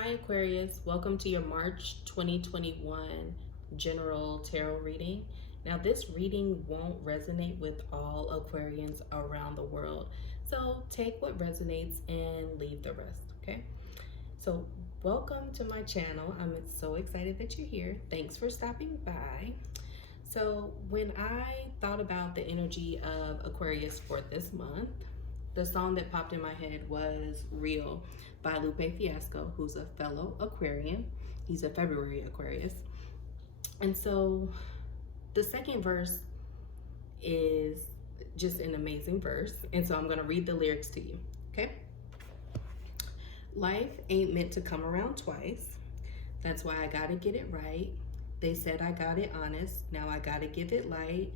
Hi Aquarius, welcome to your March 2021 general tarot reading. Now this reading won't resonate with all Aquarians around the world, so take what resonates and leave the rest, okay? So welcome to my channel. I'm so excited that you're here. Thanks for stopping by. So when I thought about the energy of Aquarius for this month, the song that popped in my head was Real by Lupe Fiasco, who's a fellow Aquarian. He's a February Aquarius. And so the second verse is just an amazing verse. And so I'm going to read the lyrics to you, okay? Life ain't meant to come around twice. That's why I got to get it right. They said I got it honest. Now I got to give it light.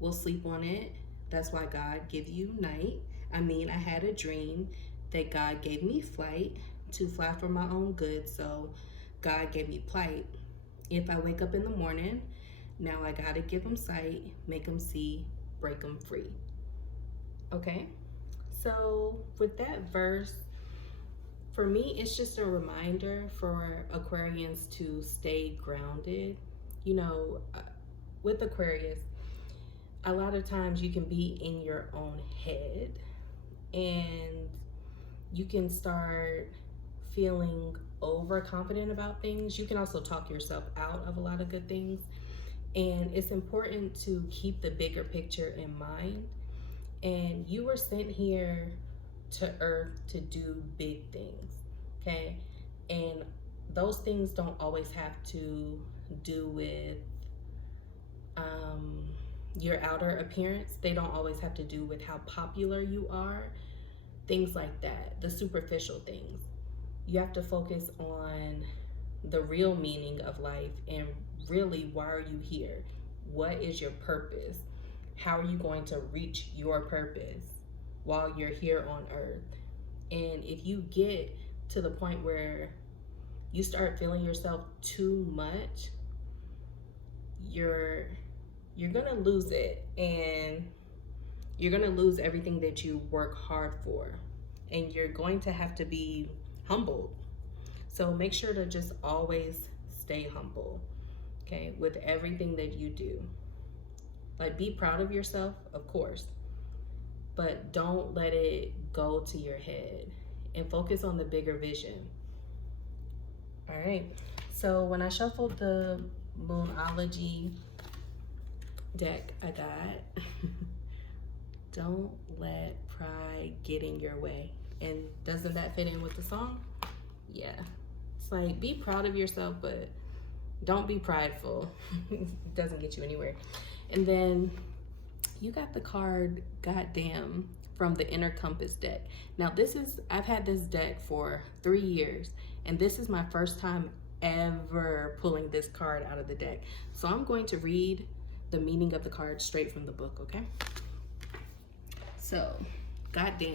We'll sleep on it. That's why God give you night. I had a dream that God gave me flight to fly for my own good, so God gave me plight. If I wake up in the morning, now I gotta give them sight, make them see, break them free. Okay, so with that verse, for me, it's just a reminder for Aquarians to stay grounded. You know, with Aquarius, a lot of times you can be in your own head and you can start feeling overconfident about things. You can also talk yourself out of a lot of good things. And it's important to keep the bigger picture in mind. And you were sent here to Earth to do big things, okay? And those things don't always have to do with your outer appearance. They don't always have to do with how popular you are. Things like that, the superficial things. You have to focus on the real meaning of life and really, why are you here? What is your purpose? How are you going to reach your purpose while you're here on Earth? And if you get to the point where you start feeling yourself too much, you're gonna lose it, and you're gonna lose everything that you work hard for, and you're going to have to be humbled. So make sure to just always stay humble, okay, with everything that you do. Like, be proud of yourself, of course, but don't let it go to your head, and focus on the bigger vision. All right, so when I shuffled the Moonology deck, I got don't let pride get in your way. And doesn't that fit in with the song? Yeah. It's like, be proud of yourself, but don't be prideful. It doesn't get you anywhere. And then you got the card Goddamn from the Inner Compass deck. Now I've had this deck for 3 years, and this is my first time ever pulling this card out of the deck. So I'm going to read the meaning of the card straight from the book, okay? So, goddamn.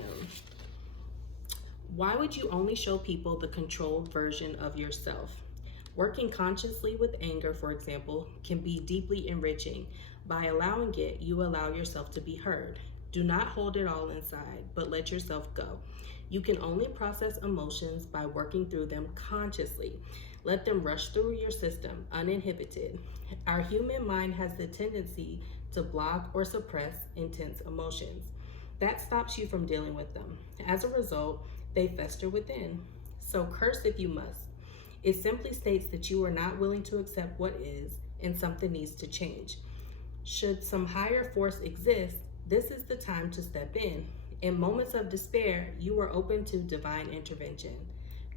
Why would you only show people the controlled version of yourself? Working consciously with anger, for example, can be deeply enriching. By allowing it, you allow yourself to be heard. Do not hold it all inside, but let yourself go. You can only process emotions by working through them consciously. Let them rush through your system uninhibited. Our human mind has the tendency to block or suppress intense emotions. That stops you from dealing with them. As a result, they fester within. So curse if you must. It simply states that you are not willing to accept what is, and something needs to change. Should some higher force exist, this is the time to step in. In moments of despair, you are open to divine intervention.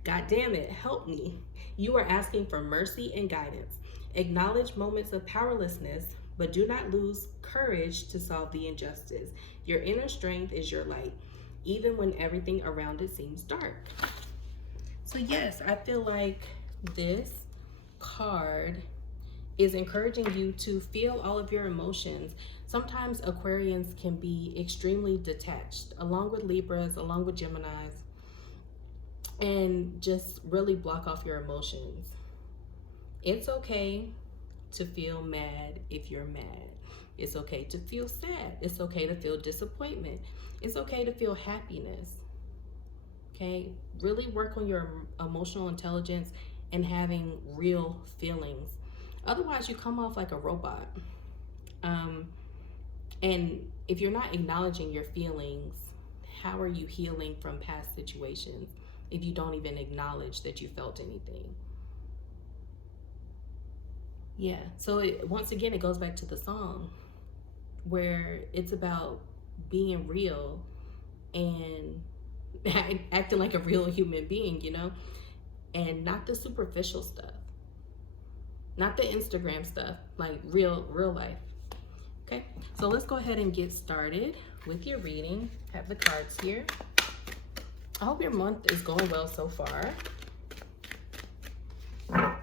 God damn it, help me. You are asking for mercy and guidance. Acknowledge moments of powerlessness, but do not lose courage to solve the injustice. Your inner strength is your light, even when everything around it seems dark. So yes, I feel like this card is encouraging you to feel all of your emotions. Sometimes Aquarians can be extremely detached, along with Libras, along with Geminis, and just really block off your emotions. It's okay to feel mad if you're mad. It's okay to feel sad. It's okay to feel disappointment. It's okay to feel happiness. Okay, really work on your emotional intelligence and having real feelings. Otherwise, you come off like a robot. And if you're not acknowledging your feelings, how are you healing from past situations if you don't even acknowledge that you felt anything? Yeah, so once again, it goes back to the song where it's about being real and acting like a real human being, you know, and not the superficial stuff, not the Instagram stuff, like real life. Okay, so let's go ahead and get started with your reading. I have the cards here. I hope your month is going well so far. Okay.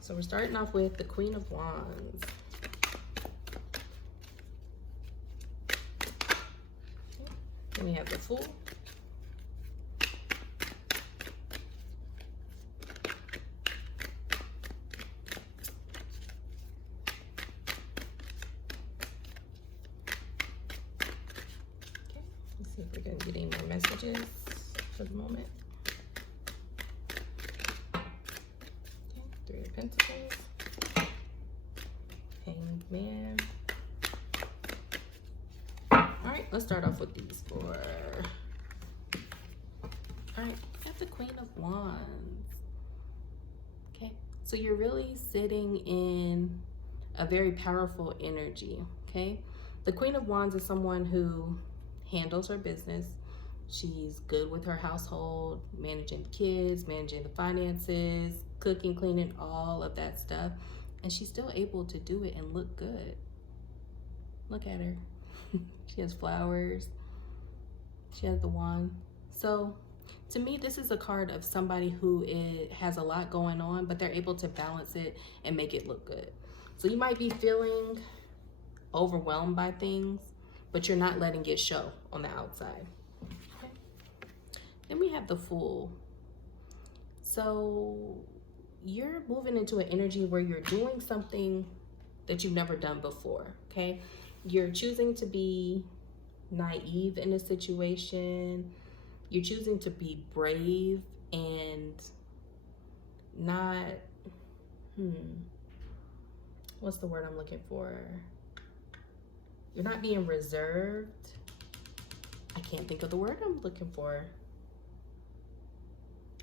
So we're starting off with the Queen of Wands. Okay. Then we have the Fool. See if we're going to get any more messages for the moment. Okay, Three of Pentacles. Hanged Man. Alright, let's start off with these four. Alright, got the Queen of Wands. Okay, so you're really sitting in a very powerful energy, okay? The Queen of Wands is someone who handles her business. She's good with her household, managing the kids, managing the finances, cooking, cleaning, all of that stuff. And she's still able to do it and look good. Look at her. She has flowers. She has the wand. So to me, this is a card of somebody who has a lot going on, but they're able to balance it and make it look good. So you might be feeling overwhelmed by things, but you're not letting it show on the outside. Okay. Then we have the Fool. So you're moving into an energy where you're doing something that you've never done before, okay? You're choosing to be naive in a situation. You're choosing to be brave and not, what's the word I'm looking for? You're not being reserved. I can't think of the word I'm looking for.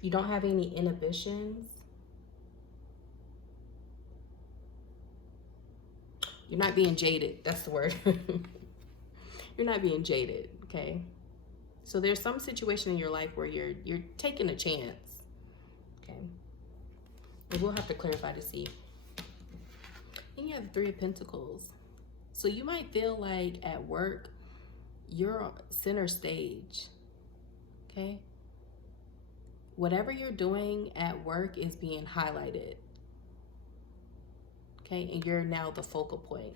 You don't have any inhibitions. You're not being jaded. That's the word. You're not being jaded, okay? So there's some situation in your life where you're taking a chance, okay? And we'll have to clarify to see. And you have Three of Pentacles. So you might feel like at work, you're center stage, okay? Whatever you're doing at work is being highlighted, okay? And you're now the focal point.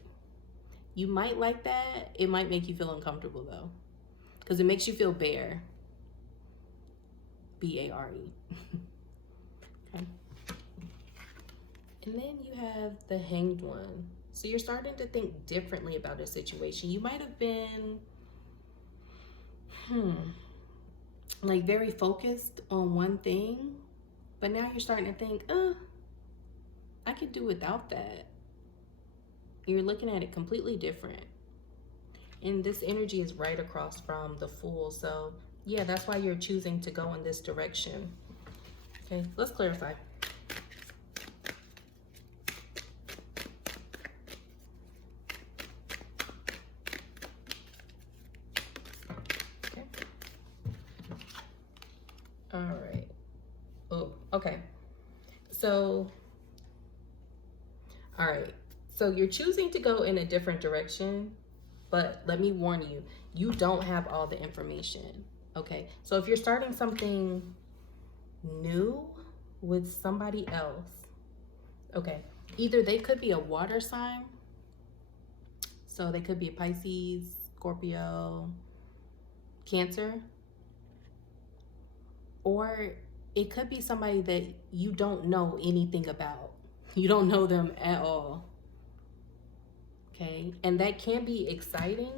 You might like that. It might make you feel uncomfortable though, because it makes you feel bare. B-A-R-E. Okay. And then you have the Hanged One. So you're starting to think differently about a situation. You might have been, like very focused on one thing, but now you're starting to think, I could do without that. You're looking at it completely different. And this energy is right across from the Fool. So yeah, that's why you're choosing to go in this direction. Okay, let's clarify. Okay. All right. Oh, okay. So, all right. So you're choosing to go in a different direction, but let me warn you, you don't have all the information, okay? So if you're starting something new with somebody else, okay, either they could be a water sign, so they could be a Pisces, Scorpio, Cancer, or it could be somebody that you don't know anything about. You don't know them at all. Okay, and that can be exciting,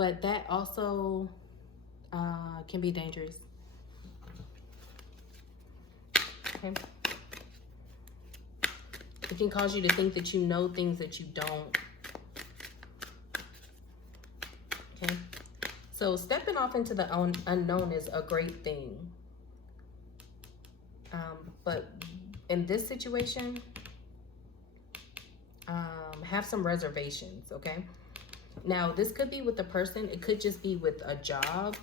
but that also can be dangerous. Okay. It can cause you to think that you know things that you don't. Okay. So stepping off into the unknown is a great thing. But in this situation, have some reservations, okay? Now, this could be with a person. It could just be with a job.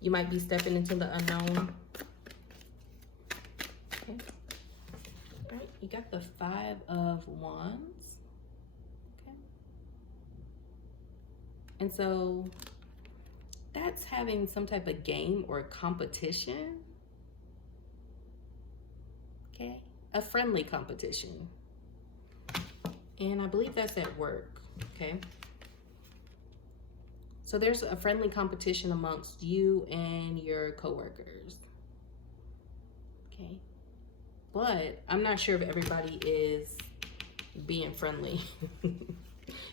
You might be stepping into the unknown. Okay. All right, you got the 5 of Wands. Okay. And so that's having some type of game or competition. Okay. A friendly competition. And I believe that's at work. Okay. So there's a friendly competition amongst you and your coworkers. Okay. But I'm not sure if everybody is being friendly.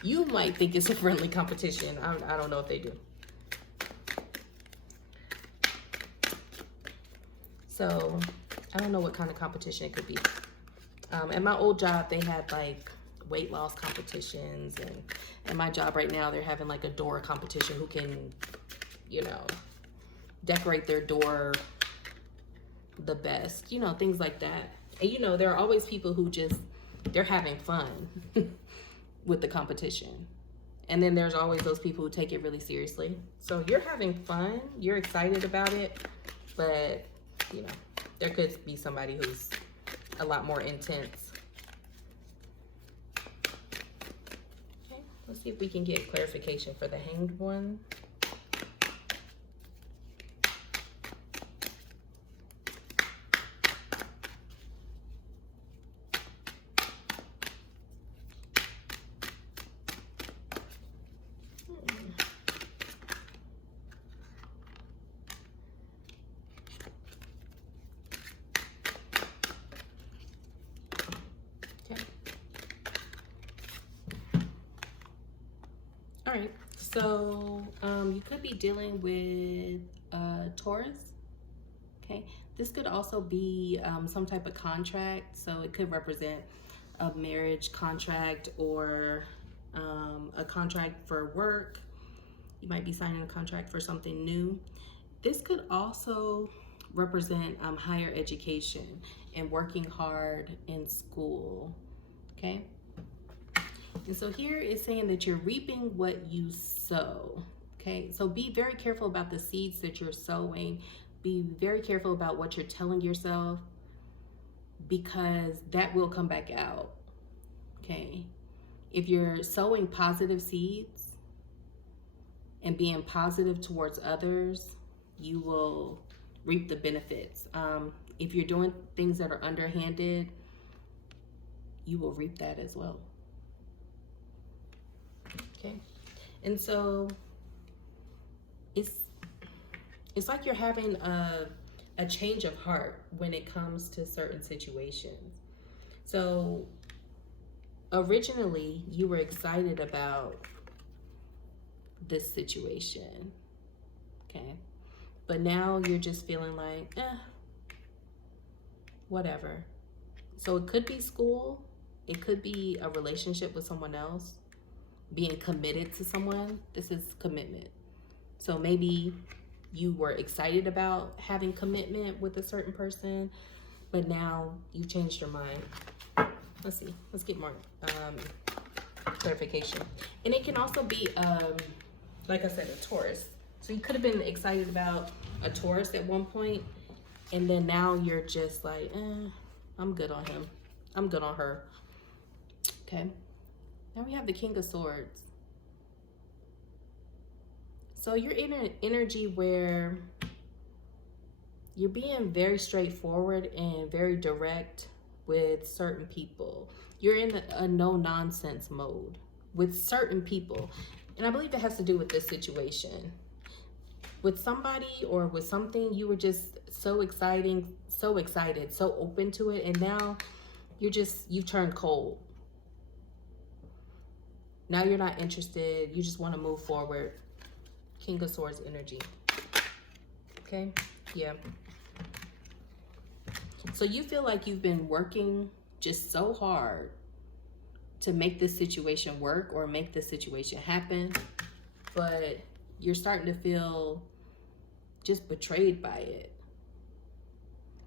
You might think it's a friendly competition. I don't know if they do. So I don't know what kind of competition it could be. At my old job, they had like weight loss competitions, and at my job right now, they're having like a door competition. Who can, you know, decorate their door the best, you know, things like that. And you know, there are always people who just, they're having fun with the competition. And then there's always those people who take it really seriously. So you're having fun, you're excited about it, but you know, there could be somebody who's a lot more intense. Okay, let's see if we can get clarification for the Hanged One. All right, so you could be dealing with Taurus. Okay, this could also be some type of contract. So it could represent a marriage contract or a contract for work. You might be signing a contract for something new. This could also represent higher education and working hard in school. Okay. And so here it's saying that you're reaping what you sow. Okay, so be very careful about the seeds that you're sowing. Be very careful about what you're telling yourself, because that will come back out. Okay, if you're sowing positive seeds and being positive towards others, you will reap the benefits. If you're doing things that are underhanded, you will reap that as well. Okay, and so it's like you're having a change of heart when it comes to certain situations. So originally you were excited about this situation, okay, but now you're just feeling like whatever. So it could be school, it could be a relationship with someone else, being committed to someone. This is commitment. So maybe you were excited about having commitment with a certain person, but now you've changed your mind. Let's see, let's get more clarification. And it can also be, like I said, a Taurus. So you could have been excited about a Taurus at one point, and then now you're just like, I'm good on him, I'm good on her. Okay. Now we have the King of Swords. So you're in an energy where you're being very straightforward and very direct with certain people. You're in a no-nonsense mode with certain people. And I believe it has to do with this situation. With somebody or with something, you were just so excited, so open to it. And now you've turned cold. Now you're not interested. You just want to move forward. King of Swords energy. Okay, yeah. So you feel like you've been working just so hard to make this situation work or make this situation happen, but you're starting to feel just betrayed by it.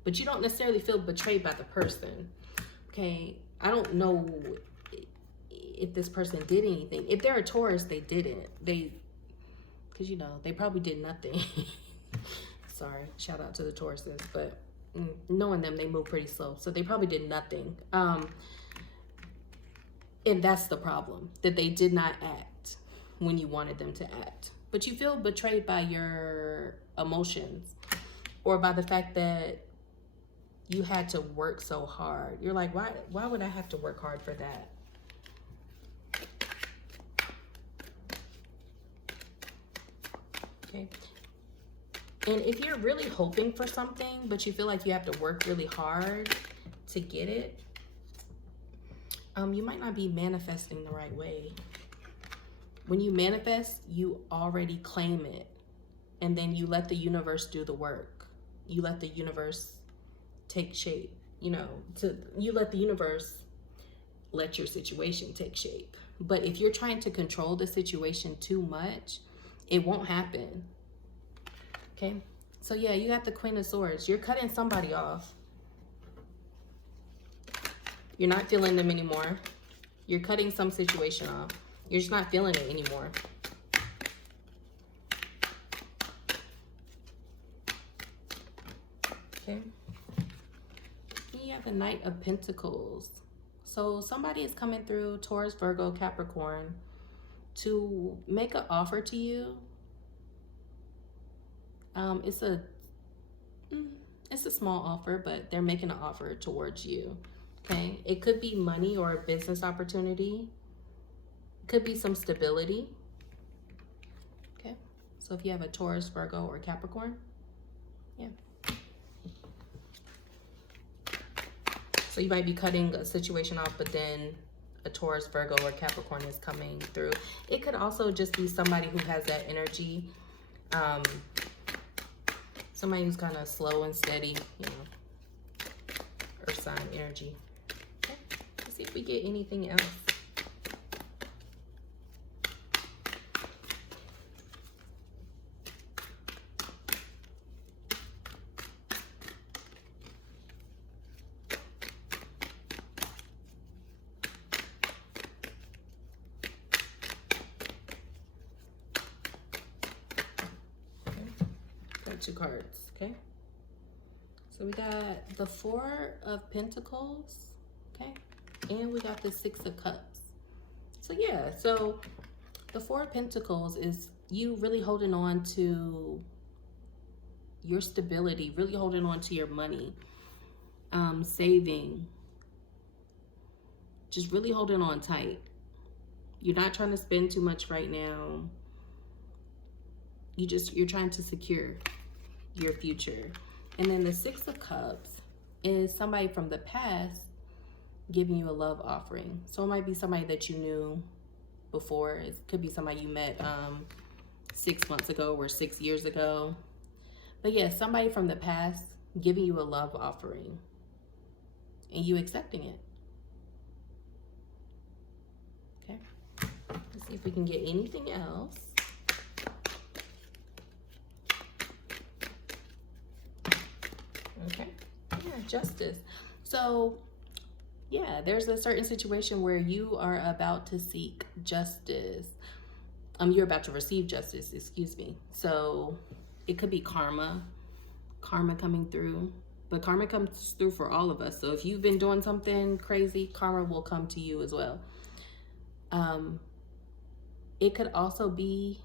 But you don't necessarily feel betrayed by the person. Okay, I don't know if this person did anything. If they're a Taurus, they didn't. Because, you know, they probably did nothing. Sorry, shout out to the Tauruses, but knowing them, they move pretty slow. So they probably did nothing. And that's the problem, that they did not act when you wanted them to act. But you feel betrayed by your emotions or by the fact that you had to work so hard. You're like, why would I have to work hard for that? Okay. And if you're really hoping for something, but you feel like you have to work really hard to get it, you might not be manifesting the right way. When you manifest, you already claim it. And then you let the universe do the work. You let the universe take shape. You know, you let the universe let your situation take shape. But if you're trying to control the situation too much, it won't happen. Okay? So yeah, you got the Queen of Swords. You're cutting somebody off. You're not feeling them anymore. You're cutting some situation off. You're just not feeling it anymore. Okay. And you have the Knight of Pentacles. So somebody is coming through, Taurus, Virgo, Capricorn, to make an offer to you. It's a small offer, but they're making an offer towards you. Okay, it could be money or a business opportunity. It could be some stability. Okay, so if you have a Taurus, Virgo, or Capricorn, yeah. So you might be cutting a situation off, but then a Taurus, Virgo, or Capricorn is coming through. It could also just be somebody who has that energy. Somebody who's kind of slow and steady, you know, earth sign energy. Okay, let's see if we get anything else. Two cards, okay? So we got the Four of Pentacles, okay? And we got the Six of Cups. So yeah, so the Four of Pentacles is you really holding on to your stability, really holding on to your money, saving, just really holding on tight. You're not trying to spend too much right now. You're trying to secure your future. And then the Six of Cups is somebody from the past giving you a love offering. So it might be somebody that you knew before. It could be somebody you met 6 months ago or 6 years ago. But yeah, somebody from the past giving you a love offering and you accepting it. Okay, let's see if we can get anything else. Okay, yeah, Justice. So yeah, there's a certain situation where you are about to seek justice. You're about to receive justice, excuse me. So it could be karma coming through, but karma comes through for all of us. So if you've been doing something crazy, karma will come to you as well. It could also be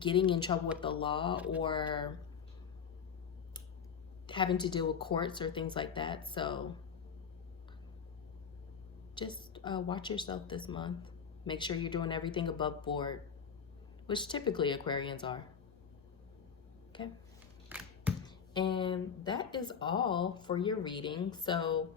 getting in trouble with the law or having to deal with courts or things like that. So just watch yourself this month. Make sure you're doing everything above board, which typically Aquarians are. Okay. And that is all for your reading. So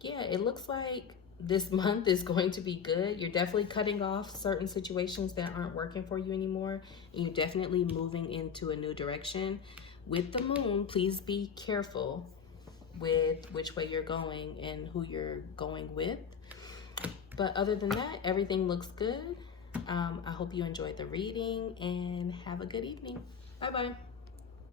yeah, it looks like this month is going to be good. You're definitely cutting off certain situations that aren't working for you anymore. And you're definitely moving into a new direction. With the moon, please be careful with which way you're going and who you're going with. But other than that, everything looks good. I hope you enjoyed the reading and have a good evening. Bye-bye.